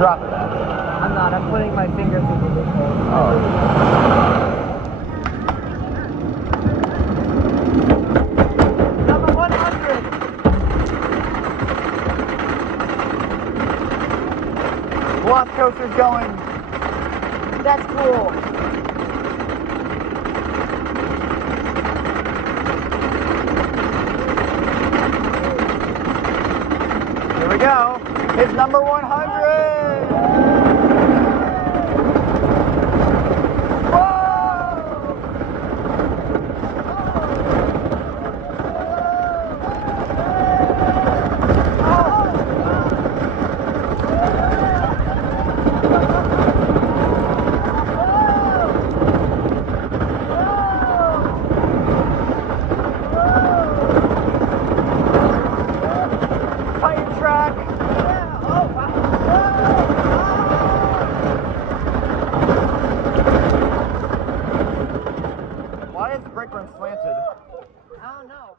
drop it. I'm not. I'm putting my fingers in the loophole. Oh. Number 100. Velocicoaster's going. That's cool. Here we go. It's number 100. Why is the brake run slanted? I don't know.